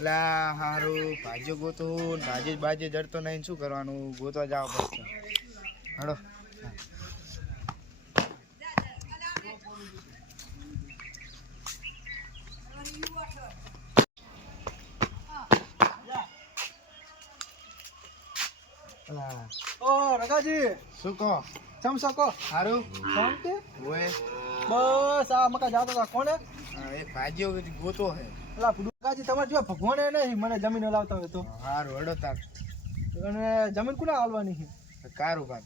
લા હારું ભાજ્યો ગોતો બાજે જડતો નહીં શું કરવાનું ગોતવા જાવ પડશે હડો ઓ રગાજી શું કહો ચમ શકો હારું શાંતિ ઓએ બસ આ મકા જાતો હતા કોને એક ભાજ્યો ગોતો હે એલા રગાજી તમારે જો ભગવાને નહીં મને જમીન લાવતા હોય તો હારું હડો તાર અને જમીન કોને હાલવાની છે કારું ભાત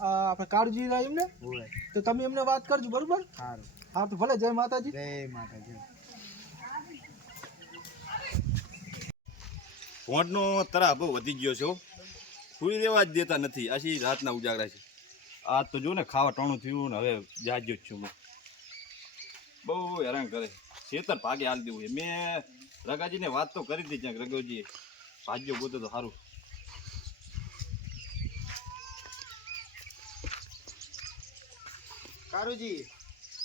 આપણે કાળજી રહ્યા એમને ઓએ તો તમે એમને વાત કરજો બરોબર હારું હા તો ભલે જય માતાજી જય માતાજી ભોંડનો તરાહ બહુ વધી ગયો છે સુઈ દેવા જ દેતા નથી આછી રાતના ઉજાગરા છે આ તો જો ને ખાવા ટાણું થયું ને હવે જાજ્યો જ છું હું બહુ હેરાન કરે ખેતર ભાગે હાલ દેવું છે મેં રગાજીને વાત તો કરી હતી ક્યાંક રઘોજીએ ભાગ્યો ગોતો તો સારું કારુજી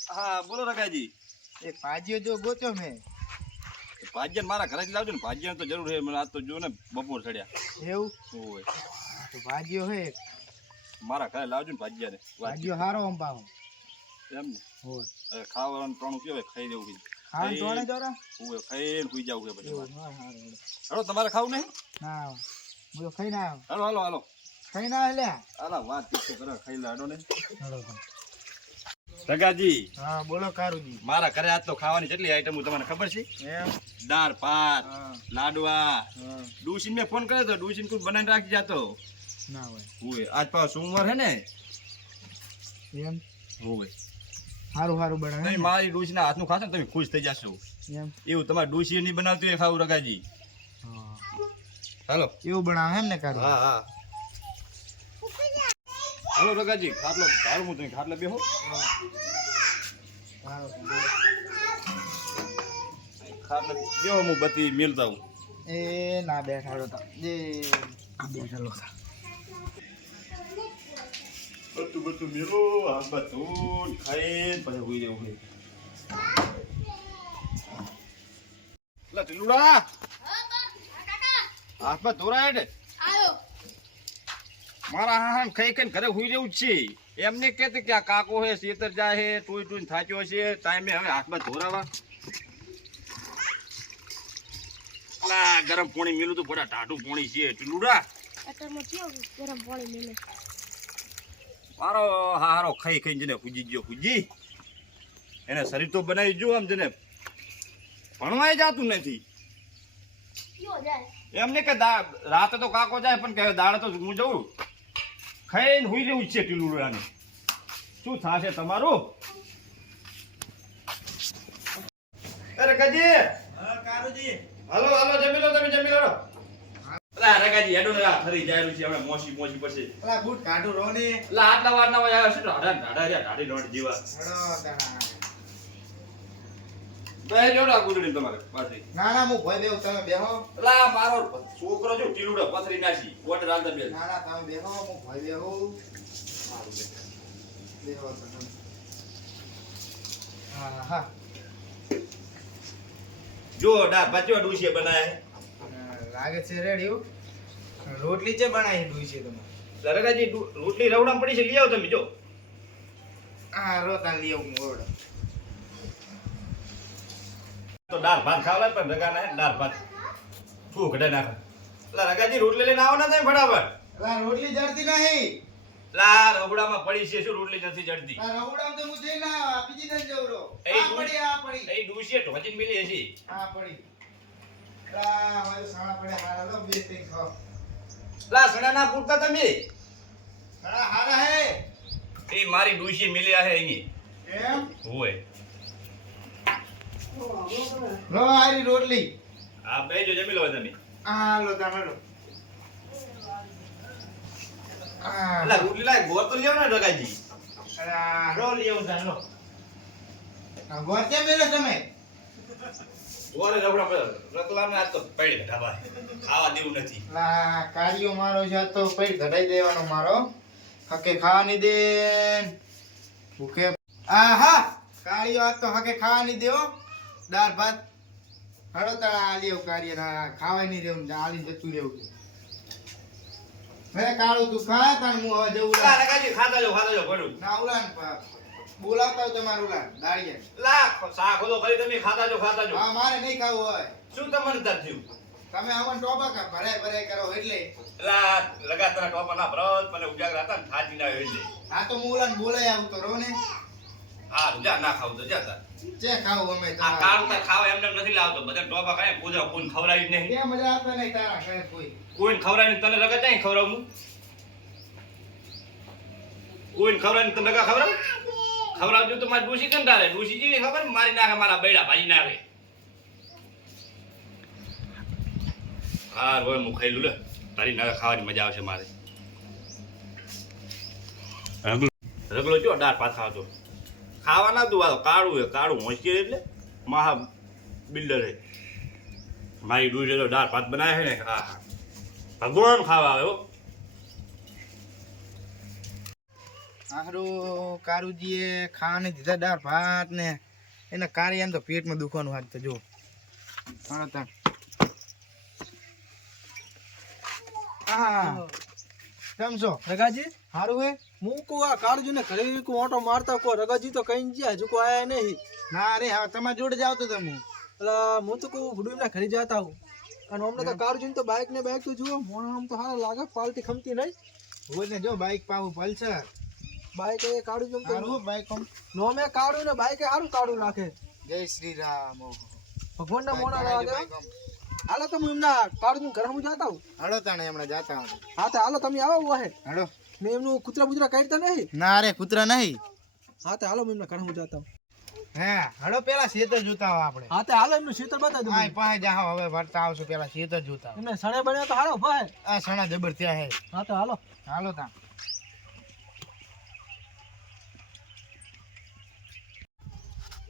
હા બોલો રગાજી એક ભાજ્યો જો ગોત્યો મેં ભાગ્યને મારા ઘરે જ લાવજો ને ભાગ્યને તો જરૂર છે મને આજ તો જો ને બપોર ચડ્યા એવું હોય તો ભાજ્યો હે મારા ઘરે લાવજો ને ભાગ્યાને ભાજ્યો હારો અંબાવો એમ ને હોય હવે ખાવાનું ટાણું કેવાય ખાઈ દેવું ખાન તોડે જોરા હોય ખાઈને સુઈ જવું છે પછી એવું હા હારું હાલો તમારે ખાવું નહીં ના બોલો ખાઈ ના હાલો હાલો હાલો ખાઈ ના લે આલા વાત તો કરે ખાઈ લાડો ને હડો રગાજી હા બોલો કારુજી મારા ઘરે આજ તો ખાવાની કેટલી આઈટમ તમને ખબર છે એમ દાળ ભાત હા લાડવા હા ડુસીન મેં ફોન કર્યો તો ડુસીન કોઈ બનાવીને રાખી જાતો ના હોય હોય આજ પાછો સોમવાર હે ને એમ હોય હારું હારું બનાવે તમે મારી ડુસીના હાથનું ખાશો ને તમે ખુશ થઈ જશો એમ એવું તમારે ડુસી નહીં બનાવતું એ ખાવું રગાજી હા હાલો એવું બનાવે એમ ને કારુ હા હા હાલો રગાજી ખાટલો હાલો હું તમે ખાટલે બેહો ખાટલે બેહો હું બત્તી મેલતા હું એ ના બેઠાડો તા જે બેઠાડો તા બધું મેલો આ બધું ખાઈને પછી હોઈ જવું હોય લા ટીલુડા હાથમાં ધોરાય ને મારા હા ખાઈ ખાઈને ઘરે હોઈ જવું જ છે એમને કહેતે કે આ કાકો હે શેતર જાય હે ટોઈ ટોઈને થાચ્યો છે ટાઈમે હવે હાથમાં ધોરાવા લા ગરમ પાણી મેલું તો બડા ટાઢું પાણી છે ટીલુડા ગરમ પાણી મેલે મારો હારો ખાઈ ખાઈને જને હુજી ગયો હુજી એને શરીર તો બનાવી જો આમ જને ભણવાય જાતું નથી એમને કે રાતે તો કાકો જાય પણ કે દાડે તો હું જઉં ખાઈને હુઈ જવું છે ટીલુડાને શું થશે તમારું અરે ગજી કારુજી હાલો હાલો જમી લો તમે જમી લો અલા રગાજી હેડો ને ફરી જાયરું છે હવે મોસી મોસી પછી અલા બૂટ કાઢું રો ને અલા આટલા વાર ના આવ્યો છે ઢાઢી લોટ જીવા હડો તાણા બે જોડા ગુદડી તમારે પાછી ના ના હું ભય દેવ તમે બેહો અલા મારો છોકરો જો ટીલુડો પથરી નાસી ઓટ રાંધા બે ના ના તમે બેહો હું ભય દેવું બેહો તમે હા હા જો બચ્ચો ડુસીએ બનાય લાગે છે રેડી રોટલી છે બનાવી દુઈ છે તમે લરગાજી રોટલી રવડામ પડી છે લઈ આવો તમે જો હા રોતા લઈ આવું ઓરડો તો દાળ ભાત ખાવા લાગ પણ રગા ના દાળ ભાત ફૂ કઢાઈ નાખ લરગાજી રોટલી લઈને આવો ના તમે ફટાફટ અલા રોટલી જડતી નહીં લા રવડામાં પડી છે શું રોટલી નથી જડતી આ રવડામ તો હું જઈને આપી દીધા જવરો એ આ પડી એ ડુસીએ ઢોચીને મિલી હશે આ પડી અલા મારે સાણા પડે હારા લો બે ત્રણ ખાઓ લા સડા ના પૂરતા તમે સાણા હારા હે એ મારી ડુસીએ મિલી આહે અહીં એમ હોય લો આરી રોટલી આ બે જો જમી લો તમે આ લો તામેડો આ લા રોટલી લાય ગોર તો લેવ ને રગાજી અલા રો લીઓ જાનો આ ગોતે મેલે તમે ગોરે રવડા પર રતલાને આ તો પડી ઢાબા ખાવા દેવું નથી લા કાર્યો મારો છે તો પેટ ઘટાઈ દેવાનો મારો હકે ખાવાની દે ભૂખે આહા કાર્યો આ તો હકે ખાવાની દેવો દાળ ભાત હળો તારા આલી કાર્ય ના ખાવાય નહીં રહેવું આલી જતું રહેવું મેં કાળું તું ખા તાણ હું હવે જવું લા રગાજી ખાતા જો ભડું ના ઉલાન બોલાવતા હોય તમારું ઉલાન દાડિયા લા શાક હોતો કરી તમે ખાતા જો હા મારે નહીં ખાવું હોય શું તમને દર થયું તમે અમન ટોપા કા ભરાય કરો એટલે લા લગાતાર ટોપા ના ભરત મને ઉજાગરા હતા ને થાજી ના એટલે હા તો હું ઉલાન બોલાય આવતો રહો ને હા જા ના ખાવ તો જા તાર જે ખાવું અમે આ તમારે કાળું તાર ખાવા એમને નથી લાવતો બધા ટોપા ખાય પૂજા કોઈને ખવડાવી નહીં કે મજા આવતા નહીં તારા ઘરે કોઈને ખવડાવી તને લગા જાય ખવડાવું કોઈને ખવડાવી તને લગા ખવડાવજો તો મારી ડોશી કંટાળે ડોશી જેવી ખબર મારી નાખે મારા બૈડા ભાજી નાખે હા રોય હું ખાઈ લઉં લે તારી નાખે ખાવાની મજા આવશે મારે રગલો જો દાળ ભાત ખાતો ખાવાના તું આ કાળું હોંચી એટલે મહા બિલ્ડર હે મારી ડોશી તો દાળ ભાત બનાવે છે ને હા ભગવાન ખાવા આવે હો આહરું કારુજીએ ખાવાને દીધા દાળ ભાત ને એના કાર્ય તો પેટમાં દુખવાનું હાથ તો જો કેમ છો રગાજી સારું હે હું કો આ કાળજુ ને ઘરે કો ઓટો મારતા કો રગાજી તો કઈ ગયા હજુ કો આયા નહીં ના રે હવે તમારા જોડે જાવ તો તમે એટલે હું તો કહું ગુડુ ના ઘરે જતા હું અને હમણાં તો કાળજુ તો બાઇક તો જુઓ મોણ આમ તો હારા લાગે પાલટી ખમતી નહીં હોય ને જો બાઈક પાવું પલ્સર બાઇક એ કાળજુ તો સારું બાઈક નો મે કાળું ને બાઇક એ હારું કાળું રાખે જય શ્રી રામ ભગવાન ના મોણા લાગે હાલો તો હું એમના કાળજુ ઘરે હું જતા હું હળો તાણે હમણાં જાતા હું હા તો હાલો તમે આવો વાહે હળો મેં એમનું કૂતરા બુતરા કાઢતા નહીં ના રે કૂતરા નહીં હા તો હાલો હું એમના ઘરે હું જતા હું હે હળો પેલા શેતર જોતા હોય આપણે હા તો હાલો એમનું શીતળ બતા દઉં આ પાસે જાઓ હવે વળતા આવશું પેલા શેતર જોતા એમને સણે બન્યા તો હાલો ભાઈ આ સણા જબર થયા હે હા તો હાલો હાલો તા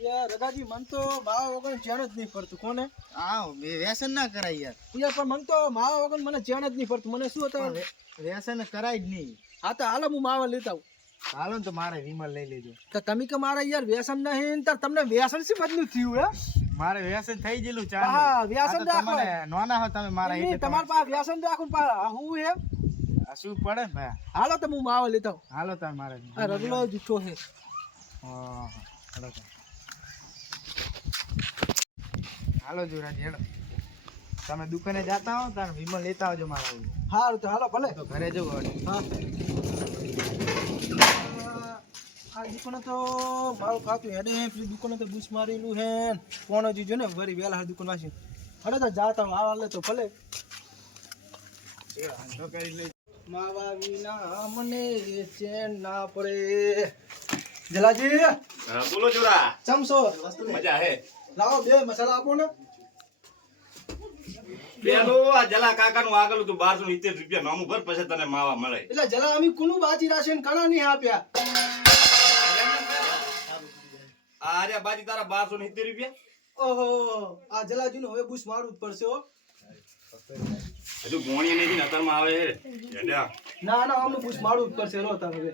યાર રગાજી મન તો માવા વગર ચેન જ નહીં પડતું કોને આવ વ્યસન ના કરાય યાર યાર પણ મન તો માવા વગર મને ચેન જ નહીં પડતું મને શું હતું વ્યસન કરાય જ નહીં હા તો હાલો હું માવા લેતા આવું હાલો ને તો મારે વિમલ લઈ લેજો તો તમે કે મારા યાર વ્યસન નહીં તાર તમને વ્યસન શી બદલું થયું હે મારે વ્યસન થઈ ગયેલું ચા હા વ્યસન રાખો નોના હો તમે મારા નહીં, તમારા પાસે વ્યસન રાખો હું હે શું પડે ને ભાઈ હાલો તો હું માવા લેતા આવું હાલો તાર મારે આ રગલો જૂઠો છે હાલો તાર હાલો જોરાજી હેડો તમે દુકાને જાતા હો તાર વિમલ લેતા આવજો મારા હારું તો હાલો ભલે તો ઘરે જવું હા આ દુકાને તો મારું ખાતું હેડે પેલી દુકાને તો બુશ મારેલું હે કોણ જો ને વરી વેલા દુકાન વાસી હડે તો જાતા હું આવા લે તો ભલે માવા વિના મને ચેન ના પડે જલાજી બોલો જોરા ચમસો મજા હે લાવો બે મસાલા આપો ને બેનો આ જલા કાકાનું આગળ તું 1270 રૂપિયા નામું ભર પછી તને માવા મળે એટલે જલા અમે કુનું બાજી રાશે ને કણા નહીં આપ્યા આ રે બાજી તારા 1270 રૂપિયા ઓહો આ જલાજી નો હવે બુશ મારવું જ પડશે હો હજુ ગોણી નહીં નતરમાં આવે હે હેડ્યા ના ના અમને બુશ મારવું જ પડશે રો તાર હવે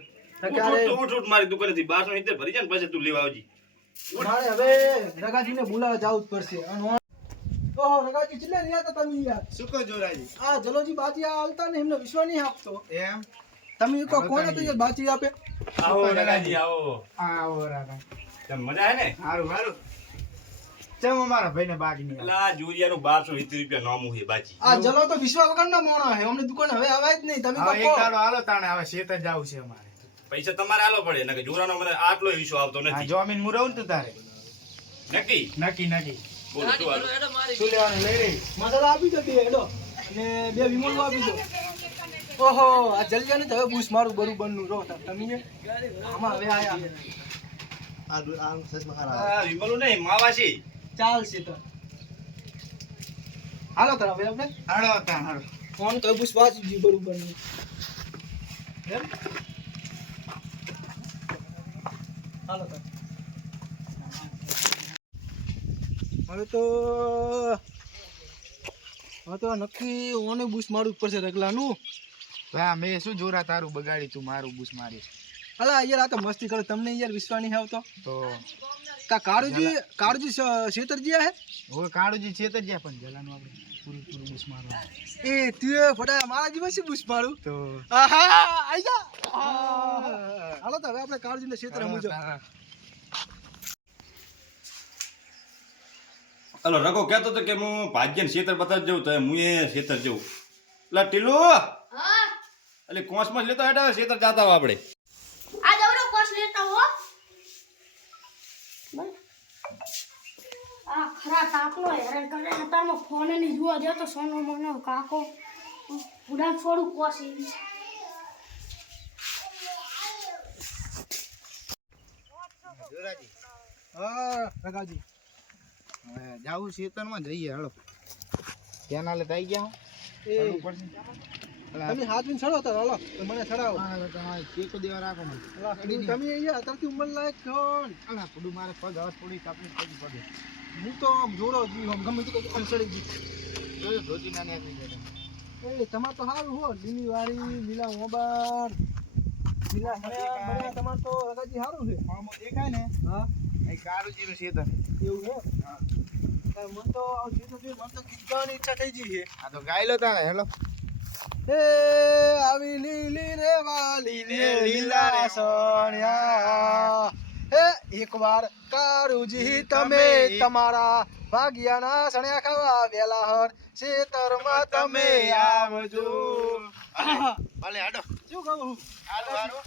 ઉઠ મારી દુકાનેથી 1270 ભરી જાય ને પછી તું લેવા આવજી મારે હવે રગાજીને બોલાવા જવું જ પડશે ઓહો રગાજી ચિલ્લે રહ્યા હતા તમે યાર શું કહો જોરાજી આ જલોજી બાજી આવતા ને એમને વિશ્વાસ નહીં આપતો એમ તમે કો કોને તો યાર બાજી આપે આવો રગાજી આવો આવો રાગા તમ મજા હે ને હારું હારું ચમ અમારા ભાઈને બાકી નહીં લા જુરિયાનું 1270 રૂપિયા નામું હે બાજી આ જલો તો વિશ્વાસ વગર ના મોણો હે અમને દુકાન હવે આવાય જ નહીં તમે હવે એક કો દાડો હાલો તાણે હવે શેત જ જાવું છે અમારે પૈસા તમારે આલો પડે નકે જોરાનો મને આટલો વિશ્વાસ આવતો હા નથી જોમીન હું રહું ને તું તારે નક્કી નક્કી નક્કી બોલો શું હાલો શું લેવાનું લઈ રહી મસાલા આપી દો બે હેડો અને બે વિમલ આપી દો ઓહો આ જલ્દી ને તો હવે બુશ મારું બરોબર નું રો તમે આમાં હવે આયા આ વિમલો નહીં માવાસી ચાલશે તો હાલો તાર હવે આપણે હાડો તાણ હાડો ફોન તો બુશ વાંચી જી બરોબર નું એમ હાલો તાર હવે તો નક્કી ઓને બુશ મારવું જ પડશે રગલાનું ભાઈ મેં શું જોરા તારું બગાડી તું મારું બુશ મારીશ અલા યાર આ તો મસ્તી કરો તમને યાર વિશ્વાસ નહીં આવતો તો કાળુજી શેતરજી હે હવે કાળુજી છે તો જ્યાં પણ જલાનું આપણે પૂરું બૂસ મારવાનું. એ તું ફટા મારા જીવન છે બુશ મારું તો આહા આઈ જા હાલો તો હવે આપણે કાળુજીને શેતર સમજો હલો રઘો કહેતો હતો કે હું ભાગ્યને ખેતર બતાવ જવું તો હું એ ખેતર જવું એટલે ટીલુ એટલે કોસમાં લેતો હેઠા ખેતર જાતા હો આપણે આ દવડો કોસ લેતા હો આ ખરા તાપનો હેરાન કરે હતામાં ફોન ની જોવા દે તો સોનો મોનો કાકો ઉડાન છોડું કોસ એવી જોરાજી હા રગાજી હવે જાવું ખેતરમાં જઈએ હાલો ક્યાં ના લેતા આવી ગયા એ ચડવું પડશે. તમે હાથ વિન ચડો તો હાલો તો મને ચડાવો હા, હવે તમારે ટેકો દેવા રાખો મને. તમે અહીંયા અત્યારથી ઉંમર લાયક છો ને. અલા, પડું મારે પગ હવે થોડી તકલીફ પડી પગે. હું તો આમ જોડો જ આમ ગમે તે આમ ચડી ગઈ જોયું ધોતી ના નીકળી ગયા તમે. એ તમાર તો સારું હો લીલી વાળી લીલા મોબાર લીલા હરિયા બળિયા તમાર તો રગાજી સારું છે આમાં દેખાય ને હા અહીં કારુજીનું ખેતર. એવું હે મને તો આ જીતો મને તો ગીત ગાવાની ઈચ્છા થઈ ગઈ છે આ તો ગાયલો તાણે હેલો. એ આવી લીલી રે વાલી ને લીલા સોણિયા એ એકવાર કારુજી તમે તમારા ભાગ્યાના સણ્યા ખાવા વેલા હર ખેતરમાં તમે આવજો ભલે હાડો. શું કહું હાલો હાલો.